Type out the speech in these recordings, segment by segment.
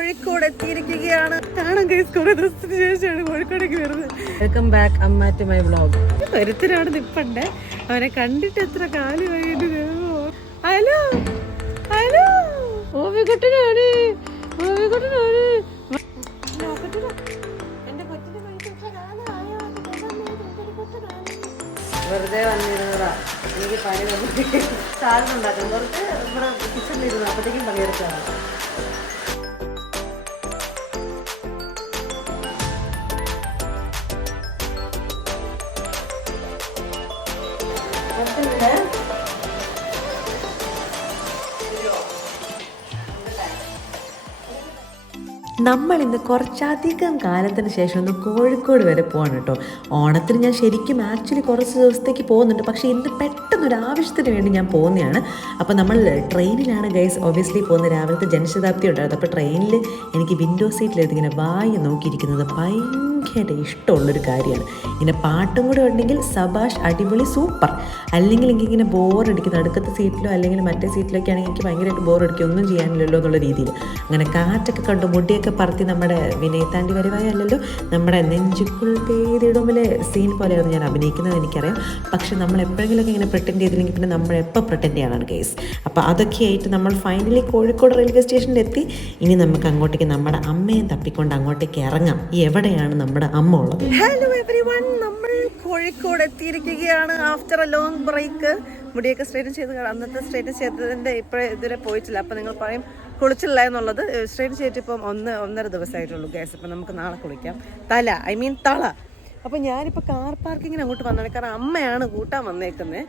കോഴിക്കോട് എത്തിയിരിക്കുകയാണ്. കാണാൻ കേസ് കുറെ ദിവസത്തിന് ശേഷമാണ് കോഴിക്കോടേക്ക് വരുന്നത്. വെൽക്കം ബാക്ക് അമ്മ ടു മൈ വ്ളോഗ് ഒരുത്തരാണ് നിപ്പണ്ടേ. അവനെ കണ്ടിട്ട് എത്ര കാലമായിട്ട് ഹലോ ഹലോ ഓവിക്കുട്ടനാണ് ഓവിക്കുട്ടനാണ്. വെറുതെ വന്നിരുന്നതാ. എനിക്ക് പണി വന്നിട്ട്. സാധനം ഉണ്ടാക്കാം വെറുതെ ഇവിടെ കിച്ചണിലിരുന്നു അപ്പോഴത്തേക്കും പണിയെടുത്താണ് നമ്മൾ ഇന്ന് കുറച്ചധികം കാലത്തിന് ശേഷം ഒന്ന് കോഴിക്കോട് വരെ പോവാണ് കേട്ടോ. ഓണത്തിന് ഞാൻ ശരിക്കും ആക്ച്വലി കുറച്ച് ദിവസത്തേക്ക് പോകുന്നുണ്ട്. പക്ഷേ ഇന്ന് പെട്ടെന്ന് ഒരു ആവശ്യത്തിന് വേണ്ടി ഞാൻ പോകുന്നതാണ്. അപ്പോൾ നമ്മൾ ട്രെയിനിലാണ് ഗൈസ് ഒബ്വിയസ്ലി പോകുന്ന രാവിലത്തെ ജനശതാബ്ദി ഉണ്ടായിരുന്നു. അപ്പോൾ ട്രെയിനിൽ എനിക്ക് വിൻഡോ സീറ്റിലെടുത്ത് ഇങ്ങനെ വായി നോക്കിയിരിക്കുന്നത് ഭയങ്കര ഇഷ്ടമുള്ളൊരു കാര്യമാണ്. ഇങ്ങനെ പാട്ടും കൂടെ ഉണ്ടെങ്കിൽ സബാഷ് അടിപൊളി സൂപ്പർ. അല്ലെങ്കിൽ എനിക്കിങ്ങനെ ഇങ്ങനെ ബോറടിക്കും നടുക്കത്തെ സീറ്റിലോ അല്ലെങ്കിൽ മറ്റേ സീറ്റിലൊക്കെ ആണെങ്കിൽ എനിക്ക് ഭയങ്കരമായിട്ട് ബോറടിക്കും ഒന്നും ചെയ്യാനില്ലല്ലോ എന്നുള്ള രീതിയിൽ. അങ്ങനെ കാറ്റൊക്കെ കണ്ട് മുടിയൊക്കെ പറത്തി നമ്മുടെ വിനയത്താണ്ടി വരുവായല്ലോ നമ്മുടെ നെഞ്ചുക്കുൾ പേരിടുമ്പിലെ സീൻ പോലെയായിരുന്നു ഞാൻ അഭിനയിക്കുന്നത് എനിക്കറിയാം. പക്ഷെ നമ്മൾ എപ്പോഴെങ്കിലുമൊക്കെ ഇങ്ങനെ പ്രിട്ടൻഡ് ചെയ്തില്ലെങ്കിൽ പിന്നെ നമ്മൾ എപ്പോൾ പ്രിട്ടൻഡ് ചെയ്യാനാണ് കേസ് അപ്പോൾ അതൊക്കെ ആയിട്ട് നമ്മൾ ഫൈനലി കോഴിക്കോട് റെയിൽവേ സ്റ്റേഷനിലെത്തി ഇനി നമുക്ക് അങ്ങോട്ടേക്ക് നമ്മുടെ അമ്മയെ തപ്പിക്കൊണ്ട് അങ്ങോട്ടേക്ക് ഇറങ്ങാം. എവിടെയാണ് നമ്മുടെ അമ്മ ഉള്ളത്. ഹലോ എവറി വൺ നമ്മൾ കോഴിക്കോട് എത്തിയിരിക്കുകയാണ് ആഫ്റ്റർ എ ലോങ് ബ്രേക്ക് മുടിയൊക്കെ സ്ട്രൈറ്റൻ ചെയ്ത്. അന്നത്തെ സ്ട്രൈറ്റൻ ചെയ്തതിന്റെ ഇപ്പോഴേ ഇതുവരെ പോയിട്ടില്ല. അപ്പം നിങ്ങൾ പറയും കുളിച്ചില്ല എന്നുള്ളത്. സ്ട്രൈറ്റൻ ചെയ്തിട്ട് ഇപ്പം ഒന്ന് ഒന്നര ദിവസമായിട്ടുള്ളൂ ഗ്യാസ് അപ്പം നമുക്ക് നാളെ കുളിക്കാം. തല ഐ മീൻ തള. അപ്പോൾ ഞാനിപ്പോൾ കാർ പാർക്കിങ്ങിന് അങ്ങോട്ട് വന്നതാണ്. കാരണം അമ്മയാണ് കൂട്ടാൻ വന്നേക്കുന്നത്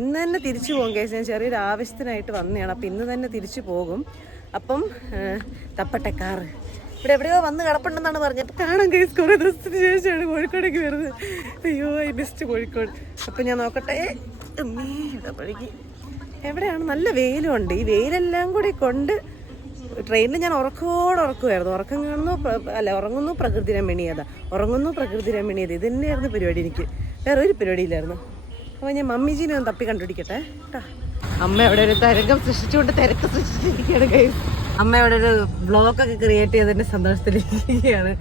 ഇന്ന് തന്നെ തിരിച്ചു പോകും കേസ് ഞാൻ ചെറിയൊരു ആവശ്യത്തിനായിട്ട് വന്നതാണ്. അപ്പോൾ ഇന്ന് തന്നെ തിരിച്ചു പോകും. അപ്പം തപ്പട്ടെ കാറ് ഇവിടെ എവിടെയോ വന്ന് കിടപ്പുണ്ടെന്നാണ് പറഞ്ഞത്. കാണാൻ കേസ് കുറേ ദിവസത്തിന് ശേഷമാണ് കോഴിക്കോടേക്ക് വരുന്നത്. അയ്യോ ഐ ബെസ്റ്റ് കോഴിക്കോട്. അപ്പം ഞാൻ നോക്കട്ടെ. എവിടെയാണ്? നല്ല വെയിലും ഉണ്ട്. ഈ വെയിലെല്ലാം കൂടി കൊണ്ട് ട്രെയിനിൽ ഞാൻ ഉറക്കോട് ഉറക്കുമായിരുന്നു ഉറക്കം കാണുന്നു അല്ല ഉറങ്ങുന്നു പ്രകൃതി രമണീയത ഉറങ്ങുന്നു പ്രകൃതി രമണീയത ഇത് തന്നെയായിരുന്നു പരിപാടി എനിക്ക്. വേറെ ഒരു പരിപാടിയില്ലായിരുന്നു. അപ്പോൾ ഞാൻ മമ്മിജീനെ ഒന്ന് തപ്പി കണ്ടുപിടിക്കട്ടെ. കേട്ടോ അമ്മ അവിടെ ഒരു തരംഗം സൃഷ്ടിച്ചുകൊണ്ട് തിരക്ക് സൃഷ്ടിച്ചിരിക്കുകയാണ് കൈ അമ്മ ഇവിടെ ഒരു ബ്ലോഗൊക്കെ ക്രിയേറ്റ് ചെയ്തതിന്റെ സന്തോഷത്തിലിരിക്കുകയാണ്.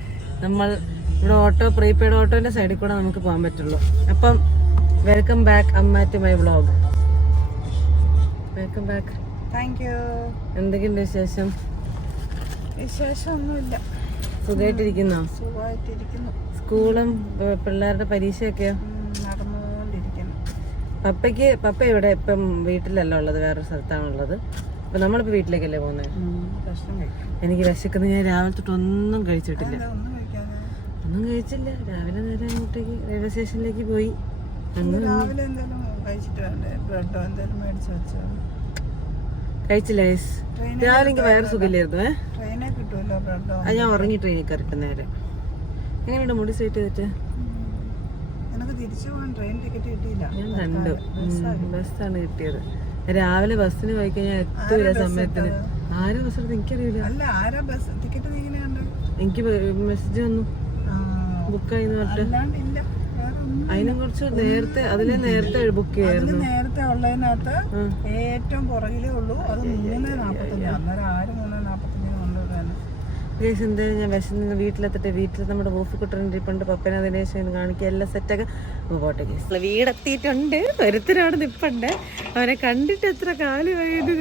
നമ്മൾ ഇവിടെ ഓട്ടോ പ്രീപെയ്ഡ് ഓട്ടോന്റെ സൈഡിൽ കൂടെ നമുക്ക് പോകാൻ പറ്റുള്ളൂ. അപ്പം വെൽക്കം ബാക്ക് അമ്മ to my vlog welcome back thank you എന്തൊക്കെയുണ്ട് വിശേഷം? വിശേഷമൊന്നുമില്ല. സുഖമായിട്ടിരിക്കുന്നോ സുഖമായിട്ടിരിക്കുന്നു സ്കൂളും പിള്ളേരുടെ പരീക്ഷയൊക്കെയോ? പപ്പയ്ക്ക് പപ്പ ഇവിടെ ഇപ്പം വീട്ടിലല്ല ഉള്ളത് വേറൊരു സ്ഥലത്താണുള്ളത്. അപ്പൊ നമ്മളിപ്പോ വീട്ടിലേക്കല്ലേ പോകുന്നത് എനിക്ക് വിശക്കുന്നത് ഞാൻ രാവിലെ തൊട്ട് ഒന്നും കഴിച്ചിട്ടില്ല. ഒന്നും കഴിച്ചില്ല. രാവിലെ നേരെ അങ്ങോട്ടേക്ക് റെയിൽവേ സ്റ്റേഷനിലേക്ക് പോയി. കഴിച്ചില്ല രാവിലെ എനിക്ക് വേറെ സുഖമില്ലായിരുന്നു ഏഹ് ഞാൻ ഉറങ്ങി ട്രെയിനിൽ കയറിട്ട് നേരെ. എങ്ങനെയുണ്ട് മുടി സെറ്റ് ചെയ്തിട്ട്? എനിക്ക് തിരിച്ചു പോകാൻ ട്രെയിൻ ടിക്കറ്റ് കിട്ടിയില്ല. ഞാൻ കണ്ടു. ബസ്സാണ് കിട്ടിയത്. രാവിലെ ബസ്സിന് പോയി കഴിഞ്ഞാൽ എത്തൂല സമയത്തിന്. ആരും ബസ് എടുത്ത് എനിക്കറിയില്ല. അല്ല ആരാ ബസ്? ടിക്കറ്റ് നീ കണ്ടു? എനിക്ക് മെസ്സേജ് വന്നു. ബുക്ക് പറഞ്ഞിട്ട്. വേറെ ഒന്നും അതിനെ കുറിച്ച് നേരത്തെ അതിലെ നേരത്തെ ബുക്ക് ചെയ്യായിരുന്നു നേരത്തെ ഉള്ളതിനകത്ത് ഏറ്റവും പുറകിലേ ഉള്ളൂ. അത് മൂന്ന് നാപ്പത്തഞ്ച് അന്നേരം ആര് മൂന്ന് നാപ്പത്തഞ്ചിന് കൊണ്ടുവരാൻ ഗൈസ് ഞാൻ വിശന്ന് വീട്ടിലെത്തിട്ട് വീട്ടിൽ നമ്മുടെ ഓഫിക്കുട്ടറിന്റെ പണ്ട് പപ്പനെ അതിനെ ശേഷം കാണിക്കുക. എല്ലാം സെറ്റൊക്കെ പോട്ടെ ഗൈസ്. വീടെത്തിയിട്ടുണ്ട്. ഒരുത്തരവിടെ നിപ്പുണ്ട് അവനെ കണ്ടിട്ട് എത്ര കാലമായിട്ട്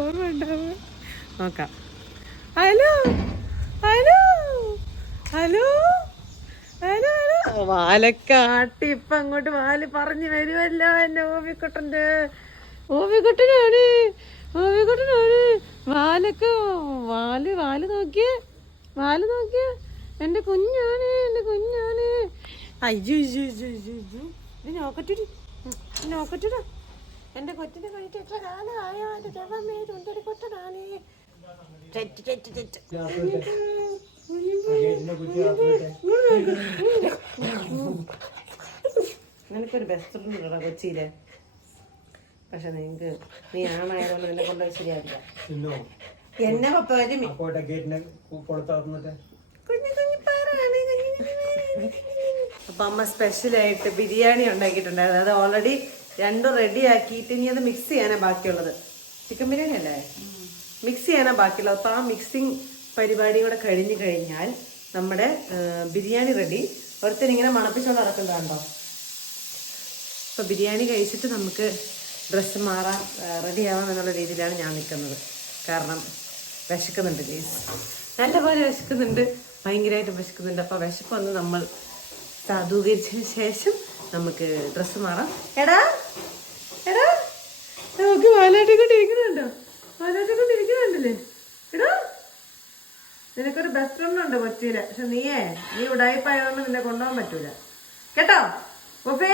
ഓർമ്മ ഉണ്ടാവും നോക്കാം. Hello? Hello? Hello? Hello hello? വാലക്കാട്ടി ഇപ്പൊ അങ്ങോട്ട് വാൽ പറഞ്ഞു വരുമല്ലോ എന്റെ ഓവിക്കുട്ടന്റെ ഓവിക്കുട്ടനാണ് ഓവിക്കുട്ടനാണ് വാലൊക്കെ വാൽ വാൽ നോക്കിയേ. വാൽ നോക്കിയ. എന്റെ കുഞ്ഞാണ് എന്റെ കുഞ്ഞാണ്. അയ്യോ അയ്യോ അയ്യോ അയ്യോ അയ്യോ ഇത് നോക്കട്ടെടാ. എന്റെ കൊച്ചിനെ കഴിച്ച് എത്ര കാലമായോ എന്റെ ദൈവമേ ചുണ്ടൊരു കൊട്ടനാണ് തെറ്റ് തെറ്റ് തെറ്റ്. നിനക്കൊരു ബെസ്റ്റ് ഫ്രണ്ട് ഉണ്ടോ കൊച്ചിയിലെ. പക്ഷെ നിനക്ക് നീ ആണായതുകൊണ്ട് നിന്നെ കൊണ്ടുപോയി ശരിയാവില്ല. എന്നെ പപ്പ വരും കോട്ട ഗേറ്റിനെ കുഞ്ഞു കുഞ്ഞു. അപ്പൊ അമ്മ സ്പെഷ്യലായിട്ട് ബിരിയാണി ഉണ്ടാക്കിയിട്ടുണ്ടായിരുന്നു. അത് ഓൾറെഡി രണ്ടും റെഡി ആക്കിയിട്ട് ഇനി അത് മിക്സ് ചെയ്യാനാ ബാക്കിയുള്ളത്. ചിക്കൻ ബിരിയാണി അല്ലേ? മിക്സ് ചെയ്യാനാ ബാക്കിയുള്ളത്. അപ്പൊ ആ മിക്സിങ് പരിപാടി കൂടെ കഴിഞ്ഞു കഴിഞ്ഞാൽ നമ്മുടെ ബിരിയാണി റെഡി ഒരുത്തൻ ഇങ്ങനെ മണപ്പിച്ചുകൊണ്ട് അപ്പൊ അപ്പോൾ ബിരിയാണി കഴിച്ചിട്ട് നമുക്ക് ഡ്രസ്സ് മാറാൻ റെഡി ആവാം എന്നുള്ള രീതിയിലാണ് ഞാൻ നിൽക്കുന്നത്. കാരണം വിശക്കുന്നുണ്ട് ഗേസ് നല്ലപോലെ വിശക്കുന്നുണ്ട്. ഭയങ്കരമായിട്ട് വിശക്കുന്നുണ്ട്. അപ്പോൾ വിശപ്പൊന്ന് നമ്മൾ സാധൂകരിച്ചതിന് ശേഷം നമുക്ക് ഡ്രസ്സ് മാറാം. എടാ എടാ നമുക്ക് വാലാട്ടിക്കൊണ്ടിരിക്കുന്നുണ്ടോ വാലാട്ടിക്കൊണ്ടിരിക്കുന്നുണ്ടല്ലേ എടാ നിനക്കൊരു ബെസ്റ്റ് ഫ്രണ്ട് ഉണ്ട് കൊച്ചിയിൽ. പക്ഷെ നീയേ നീ ഉടായ്പായതുകൊണ്ട് നിന്നെ കൊണ്ടുപോകാൻ പറ്റൂല. കേട്ടോ? ഒപ്പേ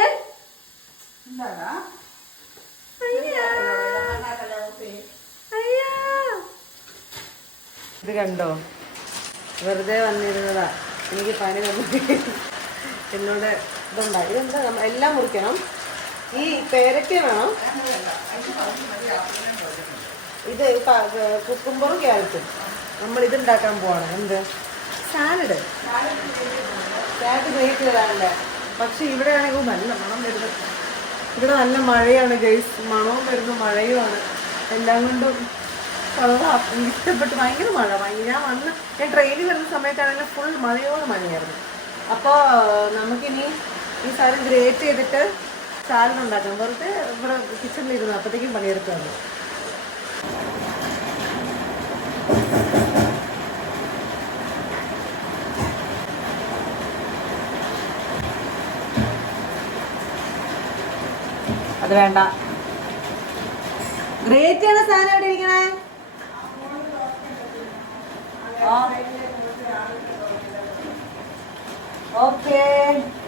അയ്യാ. അയ്യാ. ഇത് കണ്ടോ? വെറുതെ വന്നിരുന്നതാ. എനിക്ക് പനി വന്നു എന്നോട് ഇതുണ്ടായി. ഇതെന്താ? എല്ലാം മുറിക്കണം. ഈ പേരയ്ക്ക വേണം. ഇത് കുക്കുംബറും ക്യാരറ്റും. നമ്മൾ ഇത് ഉണ്ടാക്കാൻ പോവാണ്. എന്ത്? സാലഡ്. സാലഡ് ഗ്രേറ്റ് പക്ഷെ ഇവിടെ ആണെങ്കിൽ നല്ല മണം വരുന്നത്. ഇവിടെ നല്ല മഴയാണ് ഗൈസ്. മണവും വരുന്നു മഴയുമാണ്. എല്ലാം കൊണ്ടും കൊള്ളാം ഇഷ്ടപ്പെട്ട് ഭയങ്കര മഴ. ഞാൻ വന്ന് ഞാൻ ട്രെയിനിൽ വരുന്ന സമയത്താണെങ്കിൽ ഫുൾ മഴയോട് മഴയായിരുന്നു. അപ്പോൾ നമുക്കിനി ഈ സാധനം ഗ്രേറ്റ് ചെയ്തിട്ട് സാലഡ് ഉണ്ടാക്കാം. വെറുതെ ഇവിടെ കിച്ചണിൽ ഇരുന്നു അപ്പോഴത്തേക്കും പണിയെടുക്കുകയാണ് അത് വേണ്ട. ഗ്രേറ്റ് ചെയ്യണ സാധനം എവിടെ ഇരിക്കണേ? ഓക്കേ കുറച്ച്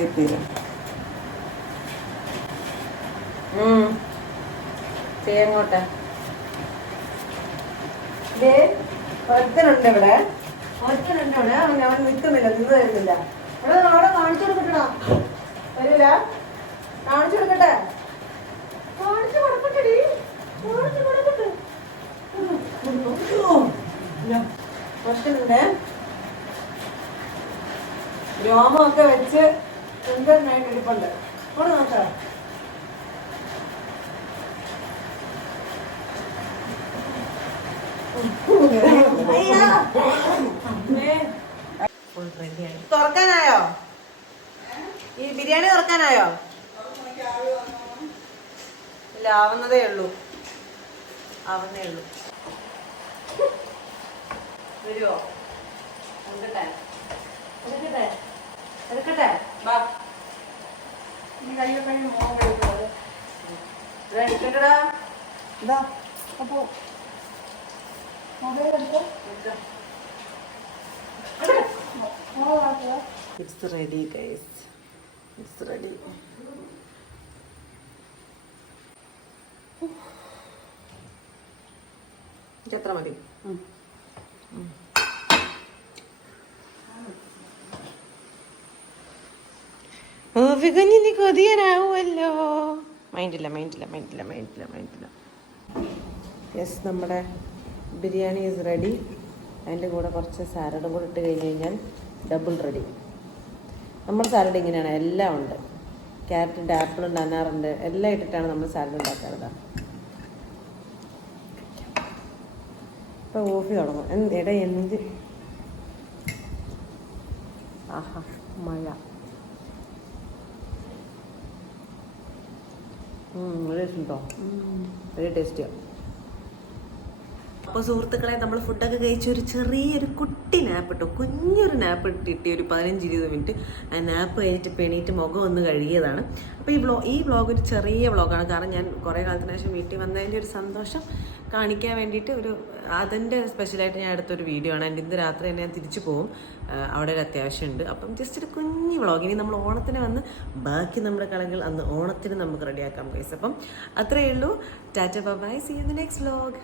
ഗ്രേറ്റ് രോമൊക്കെ ഇവിടെ. അവൻ നിന്ന് കാണിച്ചു കാണിച്ചു കൊടുക്കട്ടെ. കാണിച്ചു കാണിച്ചു വെച്ച് തുറക്കാനായോ? ഈ ബിരിയാണി തുറക്കാനായോ? ഇല്ല ആവുന്നതേ ഉള്ളൂ. ആവുന്നേ ഉള്ളൂ. വരുമോ എടുക്കട്ടെ? എടുക്കട്ടെ? എടുക്കട്ടെ? ഇതാ അപ്പോ it's ready guys it's ready എത്ര മതി? കുഞ്ഞിന് കൊതിയനാവുമല്ലോ. മൈൻഡില്ല മൈൻഡില്ല മൈൻഡില്ല മൈൻഡില്ല മൈൻഡില്ല. യെസ് നമ്മുടെ ബിരിയാണി ഈസ് റെഡി അതിന്റെ കൂടെ കുറച്ച് സാലഡും കൂടെ ഇട്ട് കഴിഞ്ഞ് കഴിഞ്ഞാൽ ഡബിൾ റെഡി നമ്മുടെ സാലഡ് ഇങ്ങനെയാണ് എല്ലാം ഉണ്ട്. ക്യാരറ്റുണ്ട് ആപ്പിളുണ്ട് അനാറുണ്ട് എല്ലാം ഇട്ടിട്ടാണ് നമ്മൾ സാലഡ് ഉണ്ടാക്കാറുള്ളത്. ഇപ്പോൾ ഓഫി തുടങ്ങും. എന്ത് എടാ എന്ത്? ആഹാ മഴ. വെരി ടേസ്റ്റ് ഉണ്ടോ വെരി ടേസ്റ്റിയാണ് അപ്പോൾ സുഹൃത്തുക്കളെ നമ്മൾ ഫുഡൊക്കെ കഴിച്ച് ഒരു ചെറിയൊരു കുട്ടി നാപ്പ് ഇട്ടു കുഞ്ഞൊരു നാപ്പ് ഇട്ടിട്ട് ഒരു പതിനഞ്ച് ഇരുപത് മിനിറ്റ്. ആ നാപ്പ് കഴിഞ്ഞിട്ട് പെണീറ്റ് മുഖം ഒന്ന് കഴുകിയതാണ്. അപ്പോൾ ഈ വ്ലോഗ് ഈ വ്ലോഗ് ഒരു ചെറിയ വ്ളോഗാണ്. കാരണം ഞാൻ കുറേ കാലത്തിന് ശേഷം വീട്ടിൽ വന്നതിന്റെ ഒരു സന്തോഷം കാണിക്കാൻ വേണ്ടിയിട്ട് ഒരു അതിന്റെ സ്പെഷ്യലായിട്ട് ഞാൻ എടുത്തൊരു വീഡിയോ ആണ്. എന്റെ ഇന്ന് രാത്രി തന്നെ ഞാൻ തിരിച്ചു പോകും അവിടെ ഒരു അത്യാവശ്യമുണ്ട്. അപ്പം ജസ്റ്റ് ഒരു കുഞ്ഞു വ്ളോഗ്. ഇനി നമ്മൾ ഓണത്തിന് വന്ന് ബാക്കി നമ്മുടെ കളങ്ങൾ അന്ന് ഓണത്തിന് നമുക്ക് റെഡിയാക്കാം ഗൈസ് അപ്പം അത്രയേ ഉള്ളൂ. Tata bye see you the next vlog